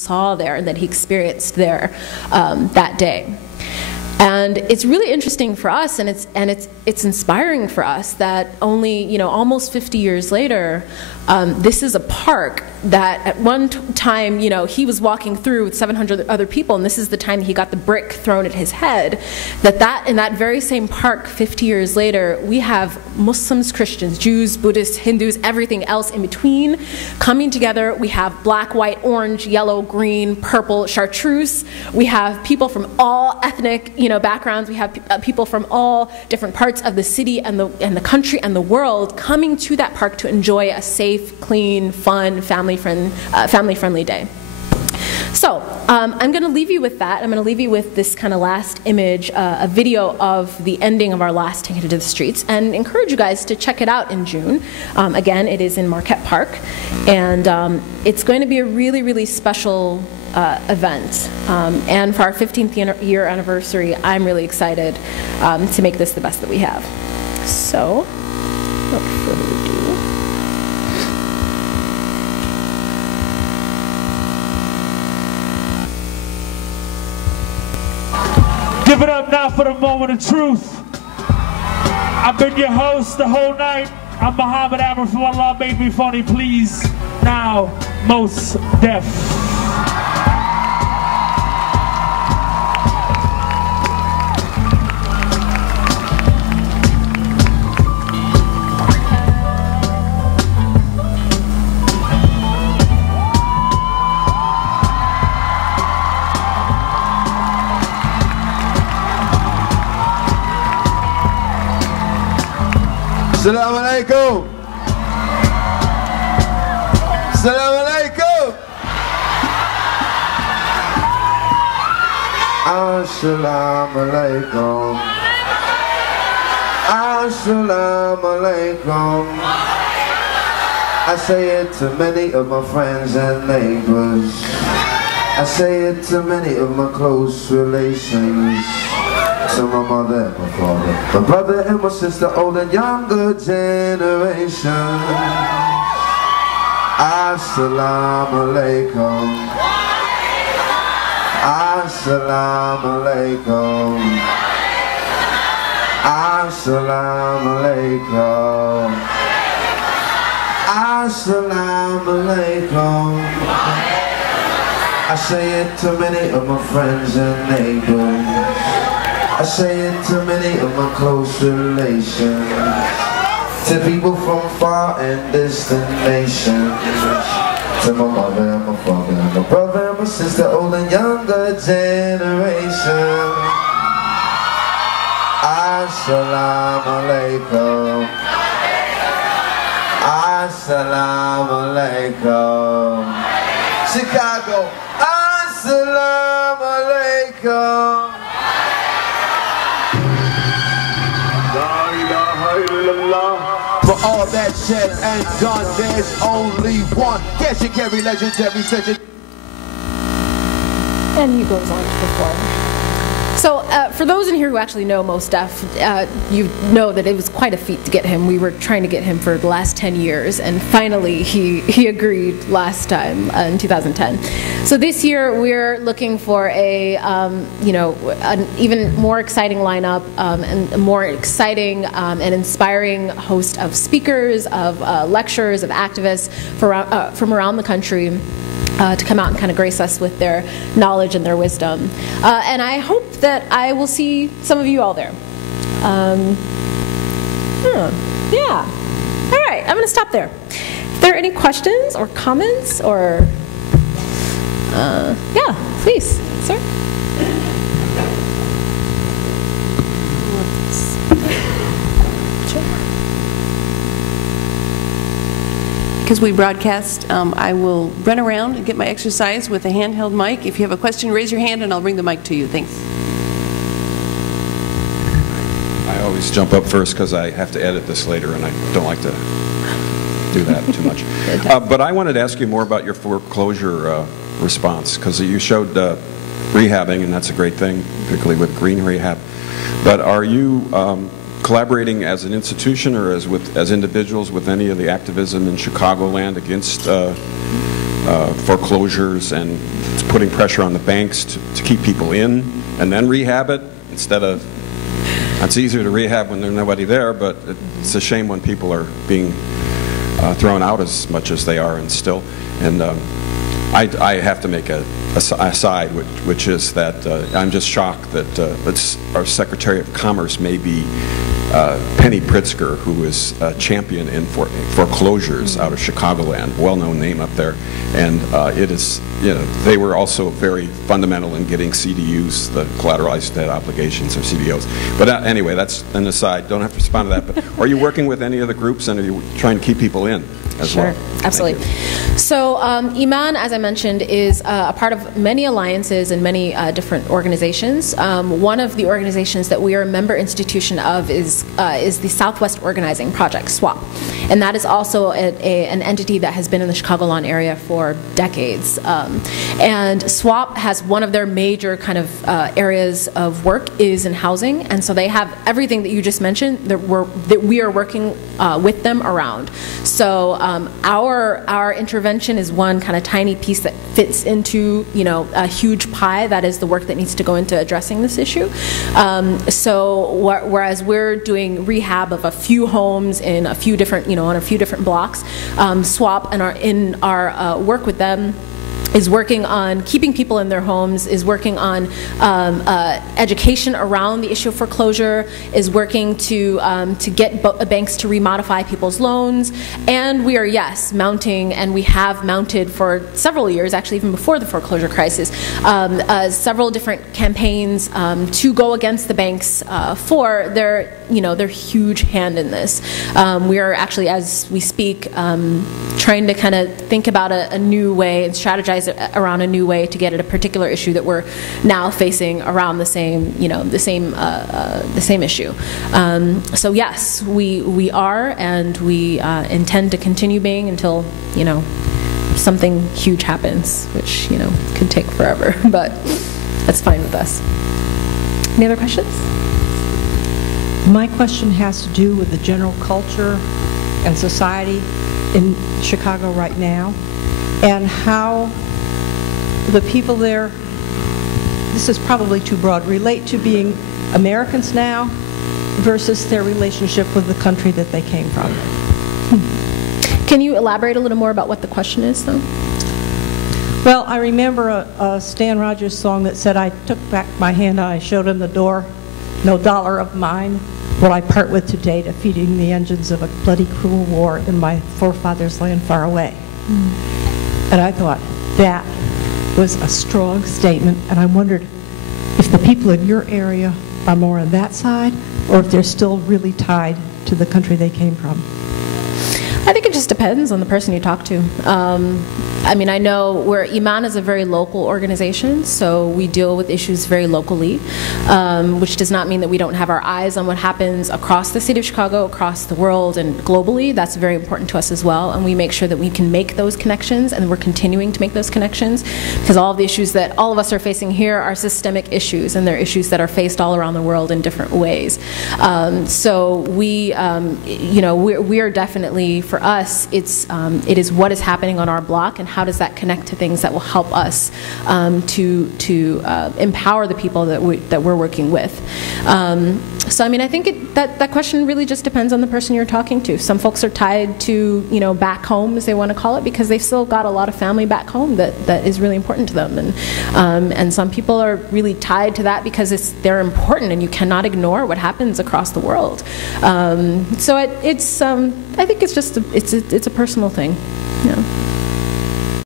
saw there and that he experienced there that day. And it's really interesting for us, and it's inspiring for us that only, you know, almost 50 years later, this is a park that at one time, you know, he was walking through with 700 other people, and this is the time he got the brick thrown at his head. That in that very same park, 50 years later, we have Muslims, Christians, Jews, Buddhists, Hindus, everything else in between coming together. We have black, white, orange, yellow, green, purple, chartreuse. We have people from all ethnic, you know, backgrounds. We have people from all different parts of the city and the country and the world coming to that park to enjoy a safe, clean, fun, family-friendly day. So I'm going to leave you with that. I'm going to leave you with this kind of last image, a video of the ending of our last Taking It to the Streets, and encourage you guys to check it out in June. Again, it is in Marquette Park, and it's going to be a really, really special event. And for our 15th year anniversary, I'm really excited to make this the best that we have. So, without further ado. Give it up now for the moment of truth. I've been your host the whole night. I'm Muhammad Amr from Allah Make Me Funny, please. Now, Most Def. Assalamu alaikum. Assalamu alaikum. Assalamu alaikum. Assalamu alaikum. I say it to many of my friends and neighbors. I say it to many of my close relations. To my mother and my father, my brother and my sister, old and younger generation. Assalamu alaikum. Assalamu alaikum. Assalamu alaikum. Assalamu alaikum. I say it to many of my friends and neighbors. I say it to many of my close relations, to people from far and distant nations, to my mother and my father and my brother and my sister, old and younger generation. Assalamu alaikum. Assalamu alaikum. Chicago. Assalamu alaikum. For all that said and done, there's only one. Yes, you carry legendary legend. And he goes on to perform. So for those in here who actually know Most Def, you know that it was quite a feat to get him. We were trying to get him for the last 10 years, and finally he agreed last time in 2010. So this year we're looking for a you know, an even more exciting lineup and a more exciting and inspiring host of speakers, of lecturers, of activists from around the country. To come out and kind of grace us with their knowledge and their wisdom. And I hope that I will see some of you all there. Yeah. All right, I'm going to stop there. If there are any questions or comments or, yeah, please, sir. Because we broadcast, I will run around and get my exercise with a handheld mic. If you have a question, raise your hand and I'll bring the mic to you. Thanks. I always jump up first because I have to edit this later and I don't like to do that too much. But I wanted to ask you more about your foreclosure response, because you showed rehabbing, and that's a great thing, particularly with green rehab. But are you collaborating as an institution or as individuals with any of the activism in Chicagoland against foreclosures, and it's putting pressure on the banks to keep people in and then rehab it instead of, it's easier to rehab when there's nobody there, but it's a shame when people are being thrown out as much as they are and still. And I have to make a aside, which is that I'm just shocked that our Secretary of Commerce may be Penny Pritzker, who is a champion in foreclosures out of Chicagoland, well-known name up there, and it is, they were also very fundamental in getting CDUs, the collateralized debt obligations, or CDOs. But anyway, that's an aside. Don't have to respond to that. But are you working with any of the groups, and are you trying to keep people in as well? Sure, absolutely. So Iman, as I mentioned, is a part of many alliances and many different organizations. One of the organizations that we are a member institution of is the Southwest Organizing Project, SWAP. And that is also an entity that has been in the Chicagoland area for decades. And SWAP has one of their major kind of areas of work is in housing. And so they have everything that you just mentioned that we are working with them around. So our intervention is one kind of tiny piece that fits into a huge pie that is the work that needs to go into addressing this issue. Whereas we're doing rehab of a few homes in a few different on a few different blocks, SWAP and our work with them is working on keeping people in their homes, is working on education around the issue of foreclosure, is working to get banks to remodify people's loans, and we are, yes, mounting, and we have mounted for several years, actually even before the foreclosure crisis, several different campaigns to go against the banks for their huge hand in this. We are actually, as we speak, trying to kind of think about a new way and strategize around a new way to get at a particular issue that we're now facing around the same issue. So yes, we are, and we intend to continue being until something huge happens, which could take forever, but that's fine with us. Any other questions? My question has to do with the general culture and society in Chicago right now, and how the people there, this is probably too broad, relate to being Americans now versus their relationship with the country that they came from. Can you elaborate a little more about what the question is, though? Well, I remember a Stan Rogers song that said, I took back my hand and I showed him the door, no dollar of mine will I part with today, defeating the engines of a bloody, cruel war in my forefathers' land far away. And I thought, that was a strong statement, and I wondered if the people in your area are more on that side, or if they're still really tied to the country they came from. I think it just depends on the person you talk to. I mean, I know Iman is a very local organization, so we deal with issues very locally, which does not mean that we don't have our eyes on what happens across the city of Chicago, across the world, and globally. That's very important to us as well, and we make sure that we can make those connections, and we're continuing to make those connections, because all of the issues that all of us are facing here are systemic issues, and they're issues that are faced all around the world in different ways. So we are definitely, for us, it is what is happening on our block, and how does that connect to things that will help us to empower the people that we're working with. So I mean, I think that question really just depends on the person you're talking to. Some folks are tied to back home, as they want to call it, because they've still got a lot of family back home that is really important to them, and some people are really tied to that because they're important, and you cannot ignore what happens across the world. So I think it's just it's a personal thing. Yeah.